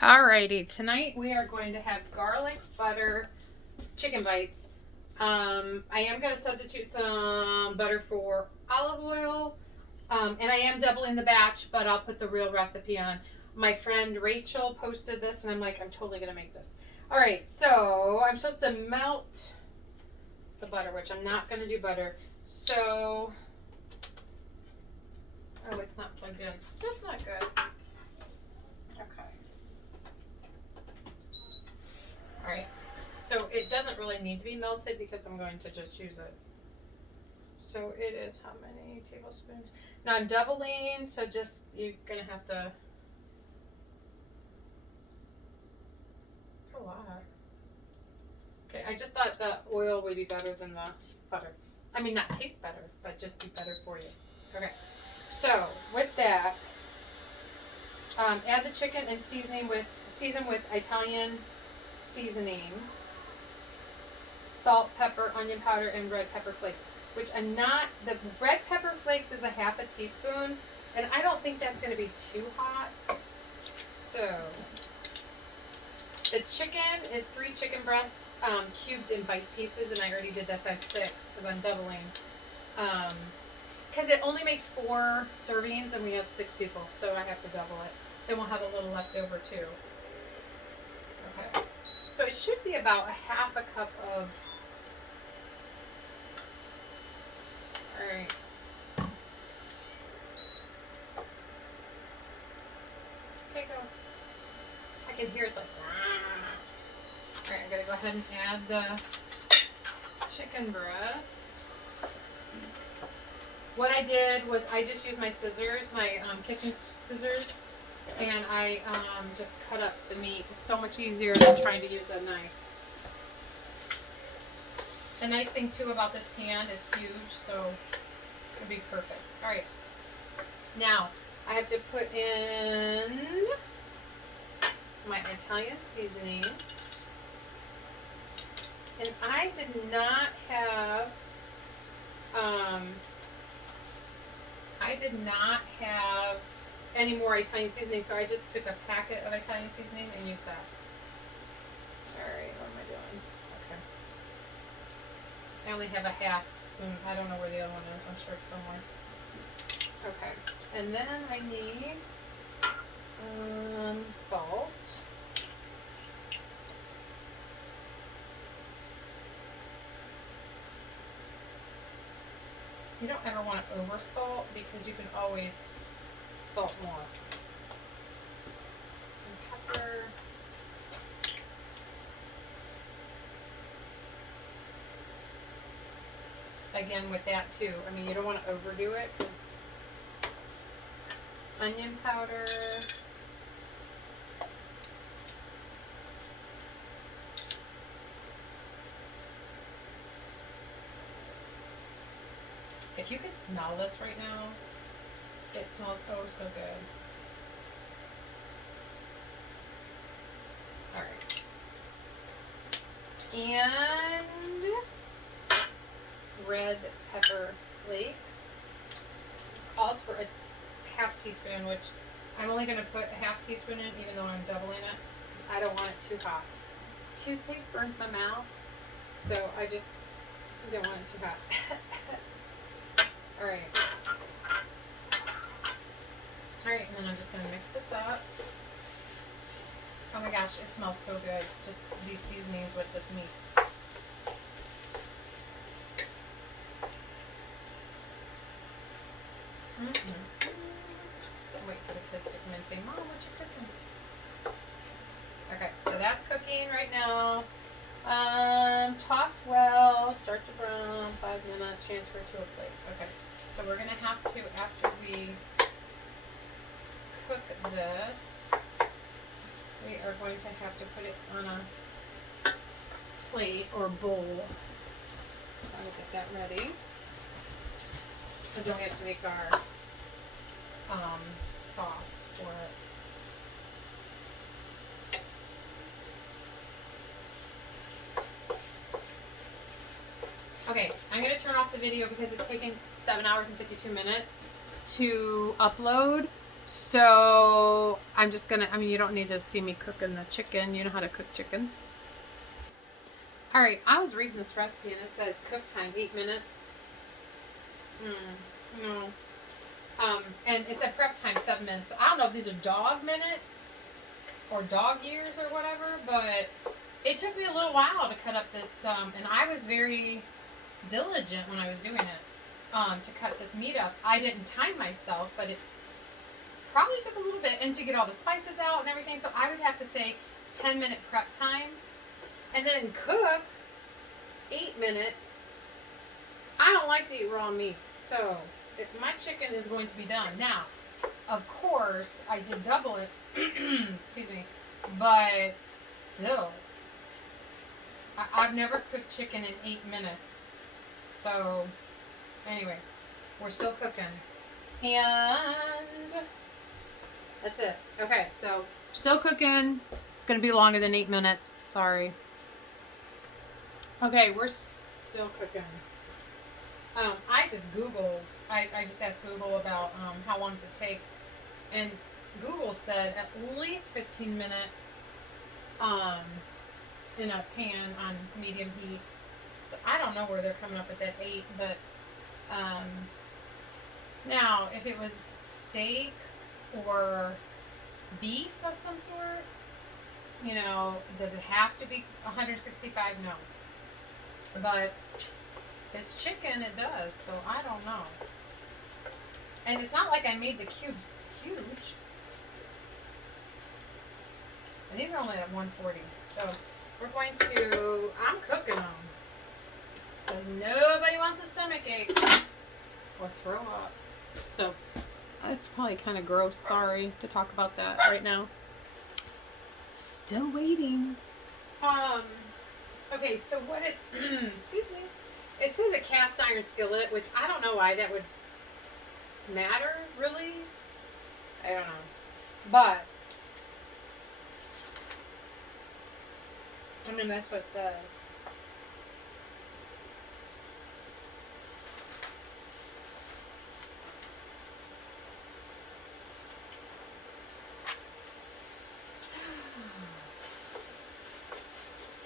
Alrighty, tonight we are going to have garlic butter chicken bites. I am going to substitute some butter for olive oil, and I am doubling the batch, but I'll put the real recipe on. My friend Rachel posted this, and I'm like, I'm totally going to make this. Alright, so I'm supposed to melt the butter, which I'm not going to do butter. So, oh, it's not plugged in. That's not good. Okay. Alright, so it doesn't really need to be melted because I'm going to just use it. So it is how many tablespoons? Now I'm doubling, so just, you're gonna have to, it's a lot. Okay, I just thought the oil would be better than the butter. I mean, not taste better, but just be better for you. Okay, so with that, add the chicken and season with Italian seasoning, salt, pepper, onion powder, and red pepper flakes. Which I'm not, the red pepper flakes is a half a teaspoon, and I don't think that's going to be too hot. So, the chicken is 3 chicken breasts cubed in bite pieces, and I already did this. I have 6 because I'm doubling. Because it only makes 4 servings, and we have 6 people, so I have to double it. Then we'll have a little left over too. Okay. So it should be about a half a cup of. Alright. Okay, go. I can hear it's like. Alright, I'm gonna go ahead and add the chicken breast. What I did was I just used my scissors, my kitchen scissors, and I just cut up the meat. It's so much easier than trying to use a knife. The nice thing too about this pan is huge, so it'll be perfect. Alright. Now, I have to put in my Italian seasoning. And I did not have any more Italian seasoning, so I just took a packet of Italian seasoning and used that. Alright, what am I doing? Okay. I only have a half spoon. I don't know where the other one is. I'm sure it's somewhere. Okay. And then I need salt. You don't ever want to over salt because you can always salt more. And pepper. Again with that too. I mean, you don't want to overdo it because onion powder. If you could smell this right now, it smells oh so good. Alright. And red pepper flakes. Calls for a half teaspoon, which I'm only going to put a half teaspoon in even though I'm doubling it. I don't want it too hot. Toothpaste burns my mouth, so I just don't want it too hot. Alright. Alright, and then I'm just going to mix this up. Oh my gosh, it smells so good. Just these seasonings with this meat. Wait for the kids to come in and say, Mom, what you cooking? Okay, so that's cooking right now. Toss well, start to brown, 5 minutes, transfer to a plate. Okay, so we're going to have to, after we cook this, we are going to have to put it on a plate or bowl. So I will get that ready. And then we have to make our sauce for it. Okay, I'm going to turn off the video because it's taking 7 hours and 52 minutes to upload. So I'm just gonna, I mean, you don't need to see me cooking the chicken. You know how to cook chicken. All right, I was reading this recipe and it says cook time 8 minutes. No. And it said prep time 7 minutes. I don't know if these are dog minutes or dog years or whatever, but it took me a little while to cut up this, and I was very diligent when I was doing it, to cut this meat up. I didn't time myself, but it probably took a little bit, and to get all the spices out and everything, so I would have to say 10-minute prep time, and then cook 8 minutes. I don't like to eat raw meat, so my chicken is going to be done. Now, of course, I did double it, excuse me, but still, I've never cooked chicken in 8 minutes. So, anyways, we're still cooking. And that's it. Okay, so still cooking. It's going to be longer than 8 minutes. Sorry. Okay, we're still cooking. I just Googled. I just asked Google about how long does it take, and Google said at least 15 minutes in a pan on medium heat. So I don't know where they're coming up with that 8, but now if it was steak or beef of some sort, you know, does it have to be 165? No. But if it's chicken, it does, so I don't know. And it's not like I made the cubes huge. And these are only at 140. So we're going to, I'm cooking them. Because nobody wants a stomach ache or throw up. So it's probably kind of gross, sorry to talk about that right now. Still waiting. Okay, so what it, excuse me. It says a cast iron skillet, which I don't know why that would matter, really. I don't know. But, I mean, that's what it says.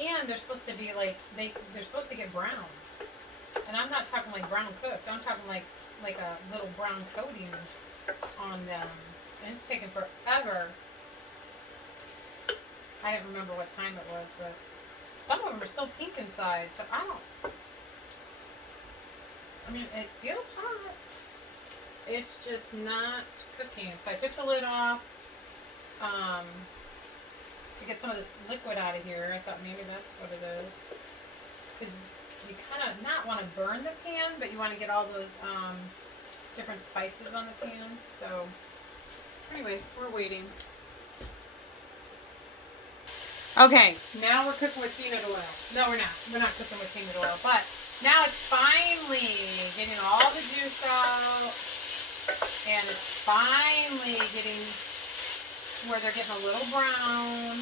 And they're supposed to be like, they're supposed to get brown. And I'm not talking like brown cooked. I'm talking like a little brown coating on them. And it's taken forever. I didn't remember what time it was, but some of them are still pink inside. So I mean, it feels hot. It's just not cooking. So I took the lid off to get some of this liquid out of here. I thought maybe that's what it is. Because you kind of not want to burn the pan, but you want to get all those different spices on the pan. So anyways, we're waiting. Okay, now we're cooking with peanut oil. No, we're not. We're not cooking with peanut oil. But now it's finally getting all the juice out. And it's finally getting where they're getting a little brown.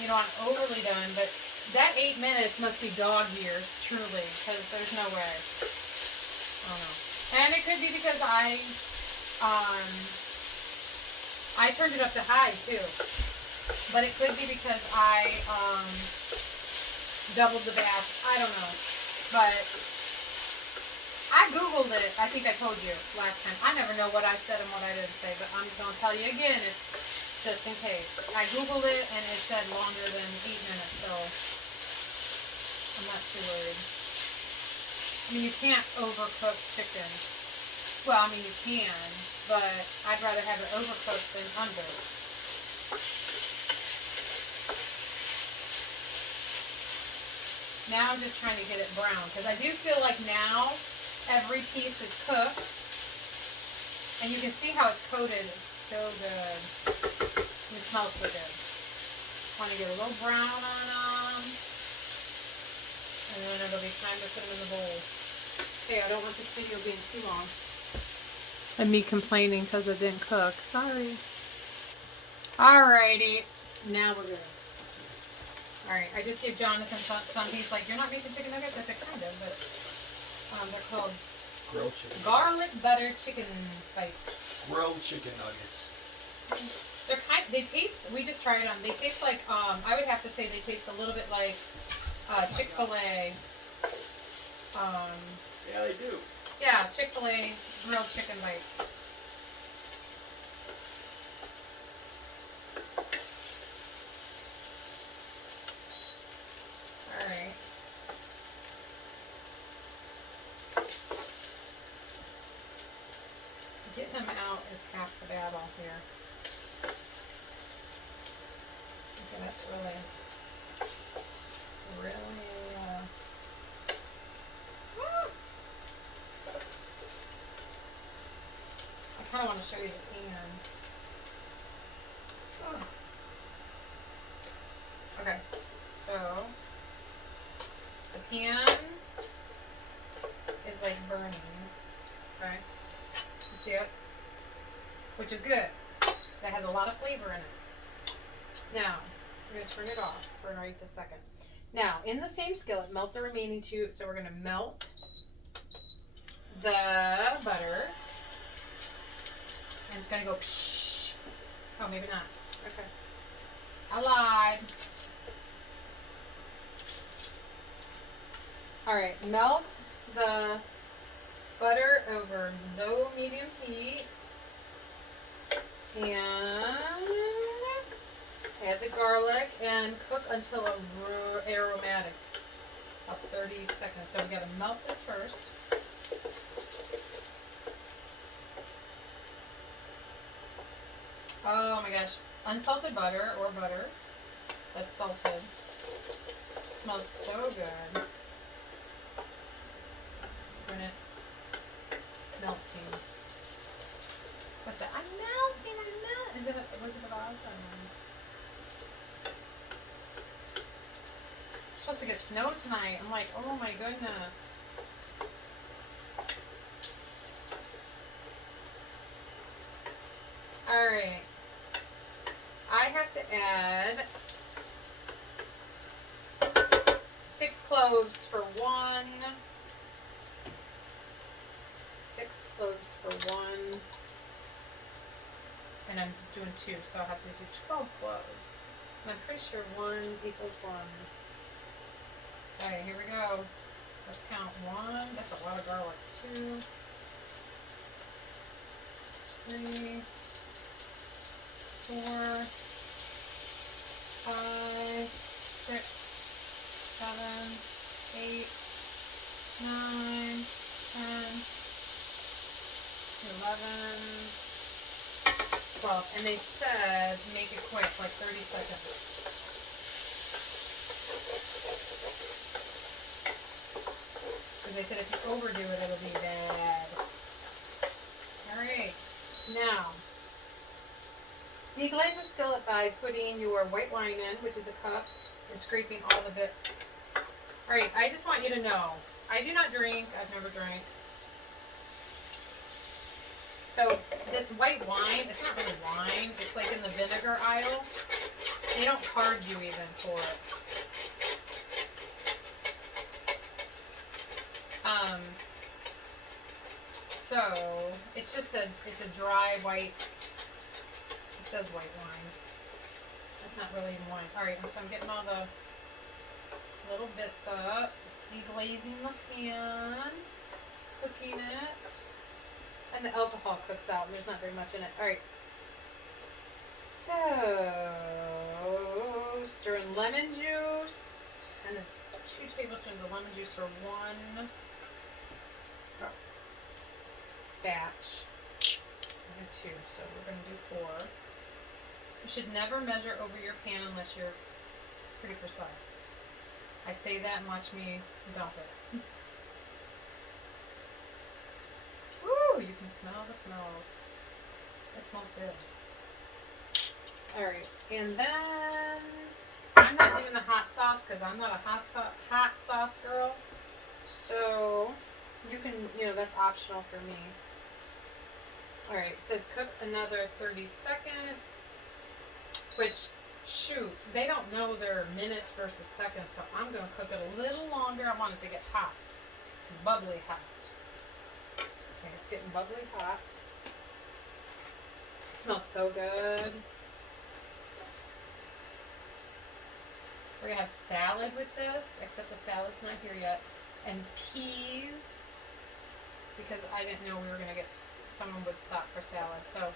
You don't want it overly done, but that 8 minutes must be dog years, truly, because there's no way. I don't know. And it could be because I turned it up to high too. But it could be because I doubled the bath. I don't know. But I Googled it. I think I told you last time. I never know what I said and what I didn't say, but I'm going to tell you again, just in case. I Googled it and it said longer than 8 minutes, so I'm not too worried. I mean, you can't overcook chicken. Well, I mean, you can, but I'd rather have it overcooked than under. Now I'm just trying to get it brown, because I do feel like now every piece is cooked, and you can see how it's coated. It's so good. It smells so good. Want to get a little brown on them, and then it'll be time to put them in the bowl. Okay, I don't want this video being too long. And me complaining because it didn't cook. Sorry. Alrighty, now we're good. Alright, I just gave Jonathan some. He's like, you're not making chicken nuggets? I said, kind of, but they're called Grilled chicken. Garlic butter chicken bites. Grilled chicken nuggets. They taste, we just tried them. They taste like, I would have to say they taste a little bit like Chick-fil-A. Yeah, they do. Yeah, Chick-fil-A grilled chicken bites. Alright. Getting them out is half the battle here. Okay, that's really I kind of want to show you the pan. Oh. Okay, so the pan is like burning, right? You see it? Which is good. That has a lot of flavor in it. Now, we're going to turn it off for right this second. Now, in the same skillet, melt the remaining two. So we're going to melt the butter. And it's going to go psh. Oh, maybe not. Okay. I lied. Alright, melt the butter over low medium heat. And add the garlic and cook until aromatic. About 30 seconds. So we gotta melt this first. Oh my gosh. Unsalted butter or butter that's salted. It smells so good when it's melting. What's that? I'm melting, Is it Elizabeth Olsen? It's supposed to get snow tonight. I'm like, oh my goodness. Alright. I have to add 6 cloves for one. 6 cloves for one. And I'm doing 2, so I'll have to do 12 cloves. And I'm pretty sure 1 equals 1. Alright, here we go. Let's count 1. That's a lot of garlic. 2, 3, 4, 5, 6, 7, 8, 9, 10, 11, 12. And they said make it quick, like 30 seconds. Because they said if you overdo it, it'll be bad. Alright, now, deglaze the skillet by putting your white wine in, which is a cup, and scraping all the bits. Alright, I just want you to know, I do not drink, I've never drank. So, this white wine, it's not really wine, it's like in the vinegar aisle. They don't card you even for it. So, it's just it's a dry white, it says white wine. That's not really even wine. Alright, so I'm getting all the little bits up, deglazing the pan, cooking it, and the alcohol cooks out. There's not very much in it. Alright, so stir in lemon juice, and it's 2 tablespoons of lemon juice for 1 batch. I have 2, so we're going to do 4. You should never measure over your pan unless you're pretty precise. I say that and watch me dump it. Woo! You can smell the smells. It smells good. Alright, and then I'm not doing the hot sauce because I'm not a hot sauce girl. So you can, that's optional for me. Alright, it says cook another 30 seconds, which, shoot, they don't know their minutes versus seconds, so I'm going to cook it a little longer. I want it to get hot, bubbly hot. Okay, it's getting bubbly hot. It smells so good. We're gonna have salad with this, except the salad's not here yet. And peas, because I didn't know we were gonna get, someone would stop for salad, so,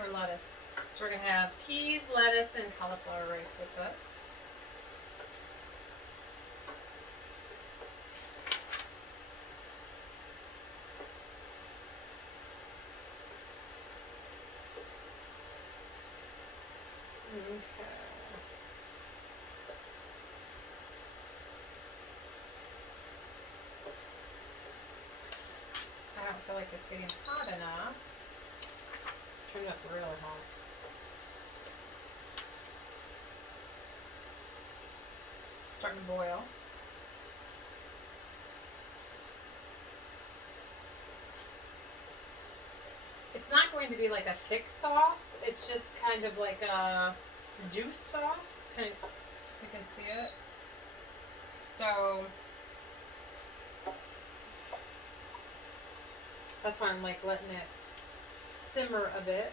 or lettuce. So we're gonna have peas, lettuce, and cauliflower rice with this. Okay. I don't feel like it's getting hot enough. Turn it up really hot. Starting to boil. It's not going to be like a thick sauce. It's just kind of like a juice sauce. Kind of, you can see it. So that's why I'm like letting it simmer a bit.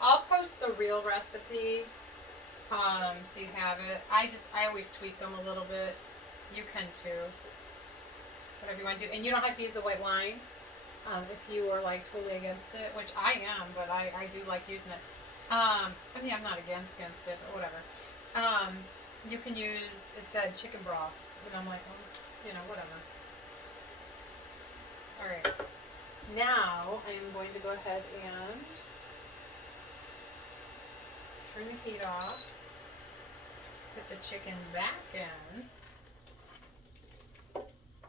I'll post the real recipe, so you have it. I always tweak them a little bit. You can too. Whatever you want to do. And you don't have to use the white wine, if you are like totally against it, which I am, but I do like using it. I mean, I'm not against it, but whatever. You can use, it said chicken broth, and I'm like, oh, you know, whatever. Alright. Now, I am going to go ahead and turn the heat off, put the chicken back in,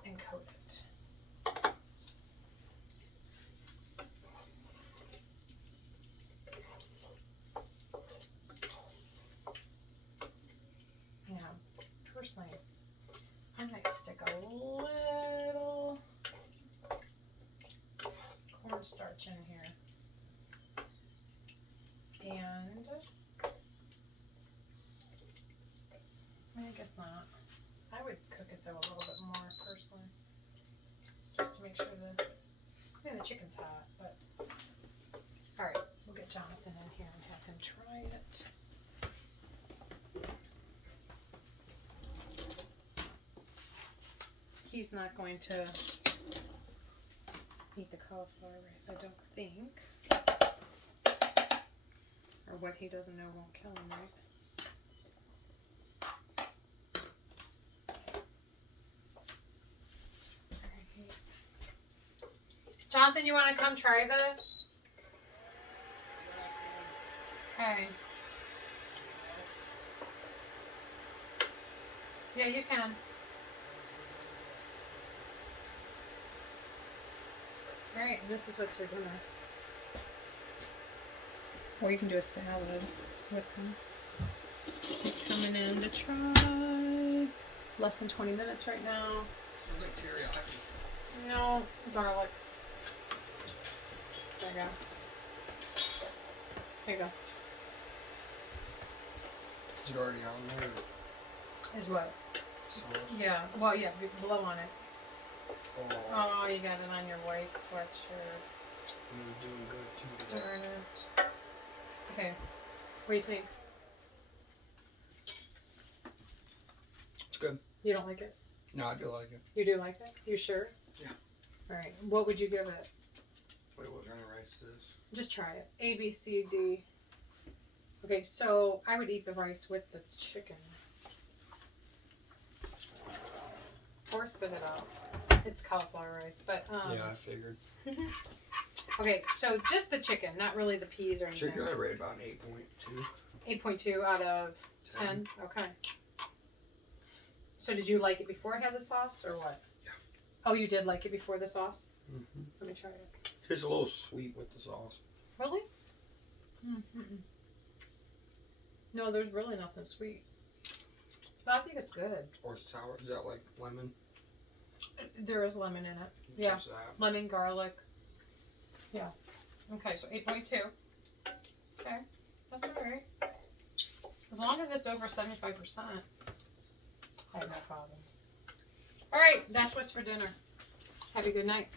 and coat it. Now, personally, I might stick a little cornstarch in here. And I guess not. I would cook it though a little bit more personally, just to make sure the chicken's hot. But all right, we'll get Jonathan in here and have him try it. He's not going to eat the cauliflower rice, I don't think. Or what he doesn't know won't kill him, right? Jonathan, you want to come try this? Okay. Yeah, you can. Alright, this is what's for dinner. Or you can do a salad with him. He's coming in to try. Less than 20 minutes right now. Smells like teriyaki. No, garlic. There you go. There you go. Is it already on there? Is what? Sauce? Yeah. Well, yeah, blow on it. Oh, Oh, you got it on your white sweatshirt. you're doing good too today. Darn it. Okay. What do you think? It's good. You don't like it? No, I do like it. You do like it? You sure? Yeah. Alright. What would you give it? Wait, what kind of rice is this? Just try it. A, B, C, D. Okay, so I would eat the rice with the chicken. Or spit it out. It's cauliflower rice, but Yeah, I figured. okay, so just the chicken, not really the peas or anything. Chicken, I rate about an 8.2. 8.2 out of 10. Okay. So did you like it before it had the sauce, or what? Yeah. Oh, you did like it before the sauce? Mm-hmm. Let me try it. It's a little sweet with the sauce. Really? Mm-mm. No, there's really nothing sweet. But I think it's good. Or sour. Is that like lemon? There is lemon in it. Yeah. Just that. Lemon, garlic. Okay, so 8.2. Okay, that's alright. As long as it's over 75%, I have no problem. Alright, that's what's for dinner. Have a good night.